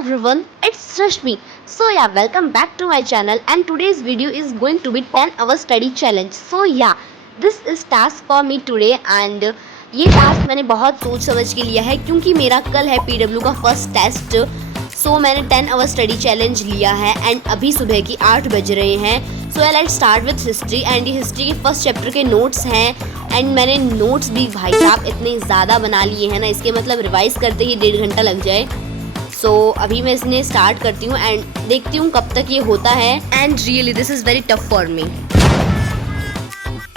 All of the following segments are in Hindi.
everyone, it's Rashmi. Welcome back to my channel and today's video is going to be 10-hour study challenge. This is task for me today and ये टास्क मैंने बहुत सोच समझ के लिया है क्योंकि मेरा कल है पीडब्ल्यू का फर्स्ट टेस्ट। मैंने 10-hour स्टडी चैलेंज लिया है एंड अभी सुबह की 8 बज रहे हैं। Let's start with history and ये हिस्ट्री के फर्स्ट चैप्टर के नोट्स हैं एंड मैंने नोट्स भी भाई साहब इतने ज़्यादा बना लिए हैं ना, इसके मतलब रिवाइज करते ही 1.5 घंटा लग जाए। अभी मैं इसने स्टार्ट करती हूँ एंड देखती हूँ कब तक ये होता है and really this is very tough for me.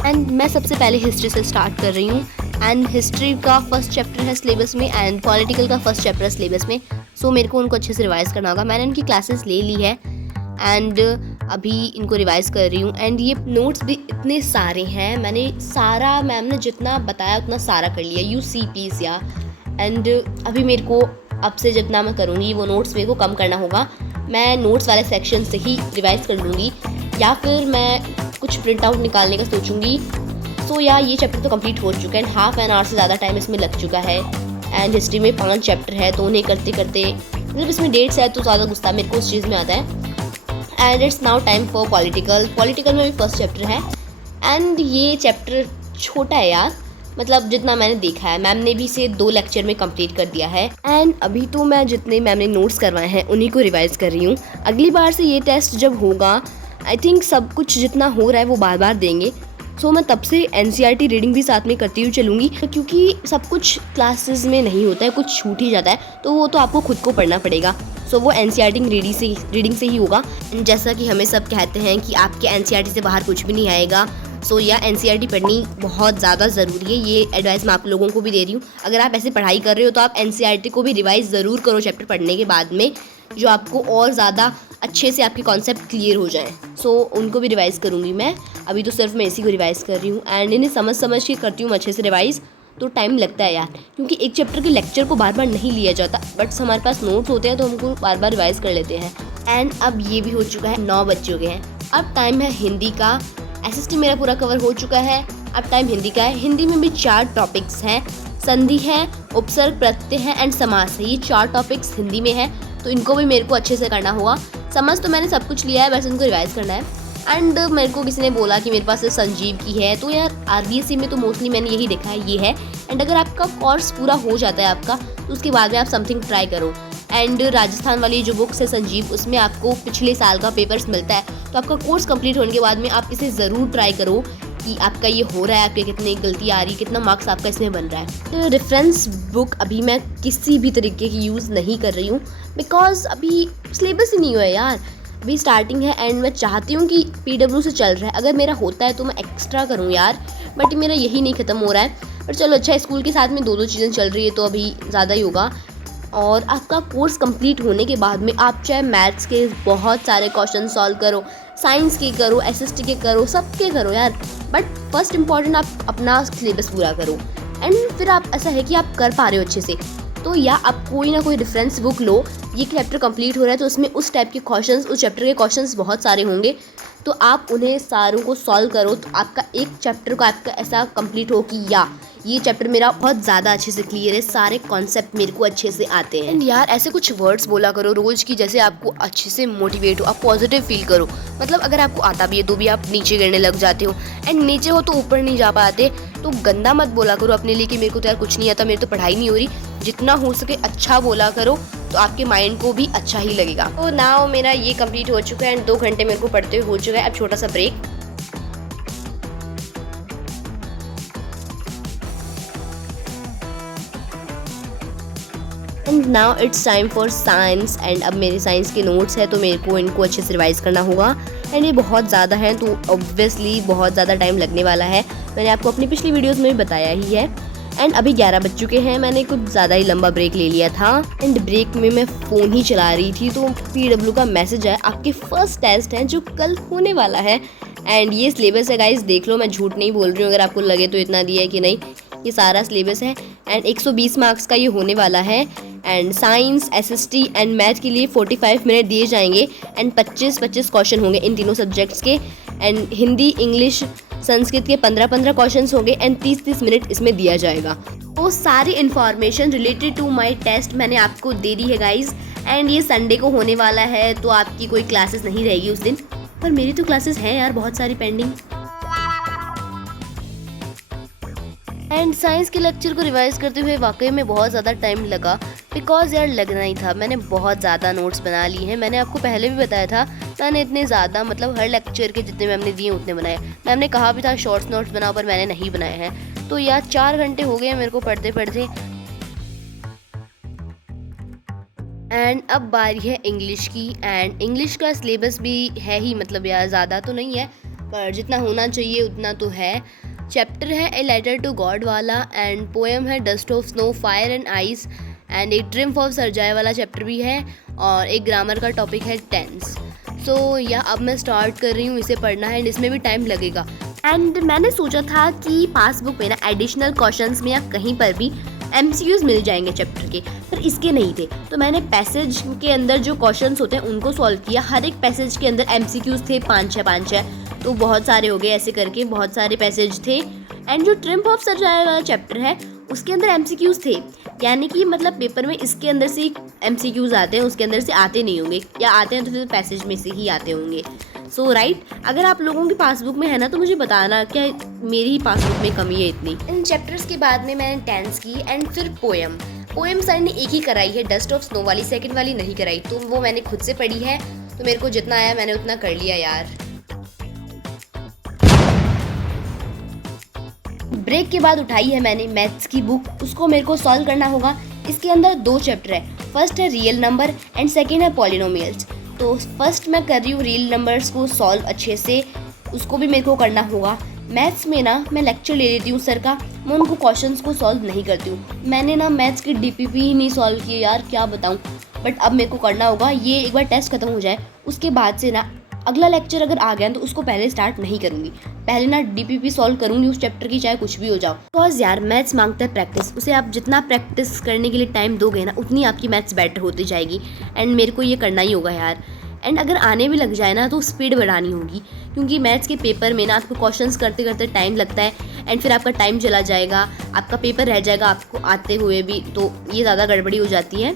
And मैं सबसे पहले हिस्ट्री से स्टार्ट कर रही हूँ एंड हिस्ट्री का फर्स्ट चैप्टर है सिलेबस में एंड पॉलिटिकल का फर्स्ट चैप्टर है सिलेबस में। मेरे को उनको अच्छे से रिवाइज करना होगा। मैंने इनकी क्लासेस ले ली है एंड अभी इनको रिवाइज कर रही हूँ एंड ये नोट्स भी इतने सारे हैं। मैंने सारा मैम ने जितना बताया उतना सारा कर लिया, यू सी प्लीज़ या। एंड अभी मेरे को अब से जितना मैं करूँगी वो नोट्स मेरे को कम करना होगा। मैं नोट्स वाले सेक्शन से ही रिवाइज कर लूँगी या फिर मैं कुछ प्रिंट आउट निकालने का सोचूंगी। ये चैप्टर तो कंप्लीट हो चुका है एंड हाफ एन आवर से ज़्यादा टाइम इसमें लग चुका है एंड हिस्ट्री में 5 चैप्टर है तो उन्हें करते करते मतलब इसमें डेट्स है तो ज़्यादा गुस्सा मेरे को उस चीज़ में आता है। And it's now time for political में भी फर्स्ट चैप्टर है एंड ये चैप्टर छोटा है यार, मतलब जितना मैंने देखा है मैम ने भी इसे 2 लेक्चर में कंप्लीट कर दिया है। एंड अभी तो मैं जितने मैम ने नोट्स करवाए हैं उन्हीं को रिवाइज कर रही हूँ। अगली बार से ये टेस्ट जब होगा आई थिंक सब कुछ जितना हो रहा है वो बार बार देंगे। मैं तब से एनसीईआरटी रीडिंग भी साथ में करती हुई चलूँगी क्योंकि सब कुछ क्लासेस में नहीं होता है, कुछ छूट ही जाता है तो वो तो आपको खुद को पढ़ना पड़ेगा। वो एनसीईआरटी रीडिंग से ही होगा। जैसा कि हमें सब कहते हैं कि आपके एनसीईआरटी से बाहर कुछ भी नहीं आएगा। एनसीईआरटी पढ़नी बहुत ज़्यादा ज़रूरी है, ये एडवाइस मैं आप लोगों को भी दे रही हूँ। अगर आप ऐसे पढ़ाई कर रहे हो तो आप एनसीईआरटी को भी रिवाइज़ ज़रूर करो चैप्टर पढ़ने के बाद में, जो आपको और ज़्यादा अच्छे से आपके कॉन्सेप्ट क्लियर हो जाएं। उनको भी रिवाइज़ करूँगी मैं। अभी तो सिर्फ मैं इसी को रिवाइज़ कर रही हूँ एंड इन्हें समझ के करती हूँ अच्छे से रिवाइज़। तो टाइम लगता है यार क्योंकि एक चैप्टर के लेक्चर को बार बार नहीं लिया जाता, बट हमारे पास नोट्स होते हैं तो हमको बार बार रिवाइज़ कर लेते हैं। एंड अब ये भी हो चुका है, 9 बज चुके हैं। अब टाइम है हिंदी का। एसएसटी मेरा पूरा कवर हो चुका है, अब टाइम हिंदी का है। हिंदी में भी 4 टॉपिक्स हैं, संधि है, उपसर्ग, प्रत्यय है एंड समास है। ये 4 टॉपिक्स हिंदी में है तो इनको भी मेरे को अच्छे से करना होगा। समझ तो मैंने सब कुछ लिया है, बस इनको रिवाइज़ करना है। एंड मेरे को किसी ने बोला कि मेरे पास संजीव की है, तो यार आरबीएससी में तो मोस्टली मैंने यही देखा है ये है। एंड अगर आपका कोर्स पूरा हो जाता है आपका तो उसके बाद में आप समथिंग ट्राई करो। एंड राजस्थान वाली जो बुक्स है संजीव, उसमें आपको पिछले साल का पेपर्स मिलता है तो आपका कोर्स कंप्लीट होने के बाद में आप इसे ज़रूर ट्राई करो कि आपका ये हो रहा है, आपके कितनी गलती आ रही है, कितना मार्क्स आपका इसमें बन रहा है। तो रेफरेंस बुक अभी मैं किसी भी तरीके की यूज़ नहीं कर रही हूँ बिकॉज अभी सिलेबस ही नहीं हुआ है यार, अभी स्टार्टिंग है एंड मैं चाहती हूँ कि पीडब्ल्यू से चल रहा है, अगर मेरा होता है तो मैं एक्स्ट्रा करूँ यार, बट मेरा यही नहीं ख़त्म हो रहा है। पर चलो अच्छा, स्कूल के साथ में 2 चीज़ें चल रही है तो अभी ज़्यादा ही होगा। और आपका कोर्स कंप्लीट होने के बाद में आप चाहे मैथ्स के बहुत सारे क्वेश्चन सॉल्व करो, साइंस के करो, एसएसटी के करो, सबके करो यार, बट फर्स्ट इंपॉर्टेंट आप अपना सिलेबस पूरा करो। एंड फिर आप ऐसा है कि आप कर पा रहे हो अच्छे से तो या आप कोई ना कोई रेफरेंस बुक लो। ये चैप्टर कंप्लीट हो रहा है तो उसमें उस टाइप के क्वेश्चंस, उस चैप्टर के क्वेश्चंस बहुत सारे होंगे तो आप उन्हें सारों को सॉल्व करो तो आपका एक चैप्टर का आपका ऐसा कंप्लीट हो कि या ये चैप्टर मेरा बहुत ज़्यादा अच्छे से क्लियर है, सारे कॉन्सेप्ट मेरे को अच्छे से आते हैं। एंड यार ऐसे कुछ वर्ड्स बोला करो रोज़ की, जैसे आपको अच्छे से मोटिवेट हो, आप पॉजिटिव फील करो। मतलब अगर आपको आता भी है तो भी आप नीचे गिरने लग जाते हो एंड नीचे हो तो ऊपर नहीं जा पाते, तो गंदा मत बोला करो अपने लिए कि मेरे को तो यार कुछ नहीं आता, मेरी तो पढ़ाई नहीं हो रही। जितना हो सके अच्छा बोला करो तो आपके माइंड को भी अच्छा ही लगेगा। तो नाउ मेरा ये कंप्लीट हो चुका है एंड 2 घंटे मेरे को पढ़ते हुए हो चुका है। अब छोटा सा break. And now it's time for science एंड अब मेरे साइंस के नोट्स है तो मेरे को इनको अच्छे से रिवाइज़ करना होगा। एंड ये बहुत ज़्यादा है तो ऑब्वियसली बहुत ज़्यादा टाइम लगने वाला है, मैंने आपको अपनी पिछली वीडियोस में भी बताया ही है। एंड अभी 11 बज चुके हैं, मैंने कुछ ज़्यादा ही लंबा ब्रेक ले लिया था एंड ब्रेक में मैं फ़ोन ही चला रही थी तो पीडब्ल्यू का मैसेज है, आपके फर्स्ट टेस्ट है जो कल होने वाला है। एंड ये सिलेबस है गाइस, देख लो, मैं झूठ नहीं बोल रही हूँ, अगर आपको लगे तो इतना दिया है कि नहीं, ये सारा सिलेबस है एंड 120 मार्क्स का ये होने वाला है। And science, SST and math के लिए 45 मिनट दिए जाएंगे एंड 25 क्वेश्चन होंगे इन तीनों सब्जेक्ट्स के। एंड हिंदी, इंग्लिश, संस्कृत के 15-15 क्वेश्चंस होंगे एंड 30-30 मिनट इसमें दिया जाएगा। वो सारी information related to my test मैंने आपको दे दी है गाइज। एंड ये संडे को होने वाला है, तो आपकी कोई क्लासेस नहीं रहेगी उस दिन, पर मेरी तो क्लासेस हैं यार बहुत सारी पेंडिंग। एंड साइंस के लेक्चर को रिवाइज करते हुए वाकई में बहुत ज़्यादा टाइम लगा, बिकॉज यार लगना ही था। मैंने बहुत ज़्यादा नोट्स बना लिए हैं, मैंने आपको पहले भी बताया था। मैंने इतने ज़्यादा मतलब हर लेक्चर के जितने मैम ने दिए उतने बनाए। मैम ने कहा भी था शॉर्ट्स नोट्स बनाओ, पर मैंने नहीं बनाए हैं। तो यार 4 घंटे हो गए मेरे को पढ़ते पढ़ते। एंड अब बारी है इंग्लिश की। एंड इंग्लिश का सिलेबस भी है ही, मतलब यार ज़्यादा तो नहीं है, पर जितना होना चाहिए उतना तो है। चैप्टर है ए लेटर टू गॉड वाला, एंड पोएम है dust of snow fire and ice, and एक ट्रिम्फ ऑफ सरजाए वाला चैप्टर भी है, और एक ग्रामर का टॉपिक है टेंस। सो या अब मैं स्टार्ट कर रही हूँ, इसे पढ़ना है एंड इसमें भी टाइम लगेगा। एंड मैंने सोचा था कि पासबुक में ना एडिशनल क्वेश्चंस में या कहीं पर भी MCQs मिल जाएंगे चैप्टर के, पर इसके नहीं थे। तो मैंने पैसेज के अंदर जो क्वेश्चंस होते हैं उनको सॉल्व किया। हर एक पैसेज के अंदर MCQs थे 5-6, तो बहुत सारे हो गए, ऐसे करके बहुत सारे पैसेज थे। एंड जो ट्रिम्फ ऑफ सरजाए वाला चैप्टर है उसके अंदर MCQs थे, यानी कि मतलब पेपर में इसके अंदर से MCQs आते हैं, उसके अंदर से आते नहीं होंगे, या आते हैं तो फिर पैसेज में से ही आते होंगे। सो राइट, अगर आप लोगों की पासबुक में है ना तो मुझे बताना, क्या मेरी ही पासबुक में कमी है इतनी। इन चैप्टर्स के बाद में मैंने टेंस की, एंड फिर पोएम सर ने एक ही कराई है, डस्ट ऑफ स्नो वाली, सेकंड वाली नहीं कराई, तो वो मैंने खुद से पढ़ी है। तो मेरे को जितना आया मैंने उतना कर लिया यार। ब्रेक के बाद उठाई है मैंने मैथ्स की बुक, उसको मेरे को सॉल्व करना होगा। इसके अंदर 2 चैप्टर है, फर्स्ट है रियल नंबर एंड सेकेंड है पॉलिनोमियल्स। तो फर्स्ट मैं कर रही हूँ रियल नंबर्स को सॉल्व अच्छे से, उसको भी मेरे को करना होगा। मैथ्स में ना मैं लेक्चर ले लेती हूँ सर का, मैं उनको क्वेश्चंस को सॉल्व नहीं करती हूँ। मैंने ना मैथ्स की DPP ही नहीं सॉल्व की यार, क्या बताऊँ। बट अब मेरे को करना होगा, ये एक बार टेस्ट खत्म हो जाए उसके बाद से ना अगला लेक्चर अगर आ गया तो उसको पहले स्टार्ट नहीं करूँगी, पहले ना DPP सॉल्व करूँगी उस चैप्टर की, चाहे कुछ भी हो जाओ। बिकॉज यार मैथ्स मांगता है प्रैक्टिस, उसे आप जितना प्रैक्टिस करने के लिए टाइम दोगे ना उतनी आपकी मैथ्स बेटर होती जाएगी। एंड मेरे को ये करना ही होगा यार। एंड अगर आने भी लग जाए ना तो स्पीड बढ़ानी होगी, क्योंकि मैथ्स के पेपर में ना आपको क्वेश्चंस करते करते टाइम लगता है, एंड फिर आपका टाइम चला जाएगा, आपका पेपर रह जाएगा आपको आते हुए भी, तो ये ज़्यादा गड़बड़ी हो जाती है।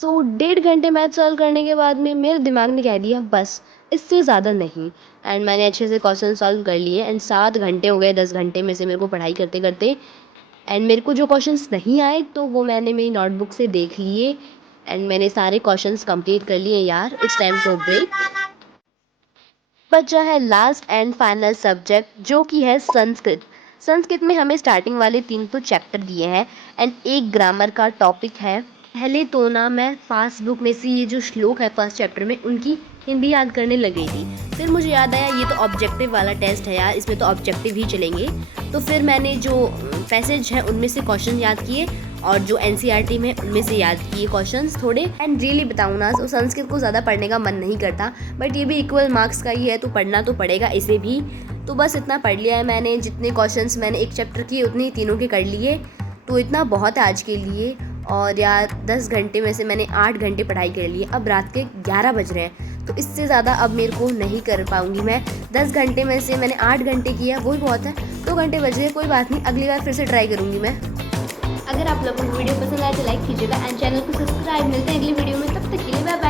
तो 1.5 घंटे मैथ सॉल्व करने के बाद में मेरे दिमाग ने कह दिया बस, इससे ज़्यादा नहीं। एंड मैंने अच्छे से क्वेश्चन सॉल्व कर लिए, एंड 7 घंटे हो गए 10 घंटे में से मेरे को पढ़ाई करते करते। एंड मेरे को जो क्वेश्चंस नहीं आए तो वो मैंने मेरी नोटबुक से देख लिए, एंड मैंने सारे क्वेश्चंस कंप्लीट कर लिए यार। It's time to break. बचा है लास्ट एंड फाइनल सब्जेक्ट, जो कि है संस्कृत। संस्कृत में हमें स्टार्टिंग वाले 3 तो चैप्टर दिए हैं, एंड एक ग्रामर का टॉपिक है। पहले तो ना मैं पासबुक में से ये जो श्लोक है फर्स्ट चैप्टर में उनकी हिंदी याद करने लग गई थी। फिर मुझे याद आया ये तो ऑब्जेक्टिव वाला टेस्ट है यार, इसमें तो ऑब्जेक्टिव ही चलेंगे। तो फिर मैंने जो पैसेज है उनमें से क्वेश्चन याद किए, और जो NCERT में उनमें से याद किए क्वेश्चंस थोड़े। एंड रियली बताऊँ ना तो संस्कृत को ज़्यादा पढ़ने का मन नहीं करता, बट ये भी इक्वल मार्क्स का ही है तो पढ़ना तो पड़ेगा इसे भी। तो बस इतना पढ़ लिया है मैंने, जितने क्वेश्चंस मैंने एक चैप्टर किए उतने ही तीनों के कर लिए, तो इतना बहुत है आज के लिए। और यार 10 घंटे में से मैंने 8 घंटे पढ़ाई कर ली, अब रात के 11 बज रहे हैं, तो इससे ज़्यादा अब मेरे को नहीं कर पाऊँगी मैं। 10 घंटे में से मैंने 8 घंटे किया, वही बहुत है। 2 घंटे बच गए, कोई बात नहीं, अगली बार फिर से ट्राई करूँगी मैं। अगर आप लोगों को वीडियो पसंद आए तो लाइक कीजिएगा, एंड चैनल को सब्सक्राइब। मिलते हैं अगली वीडियो में, तब तक के लिए बाय बाय।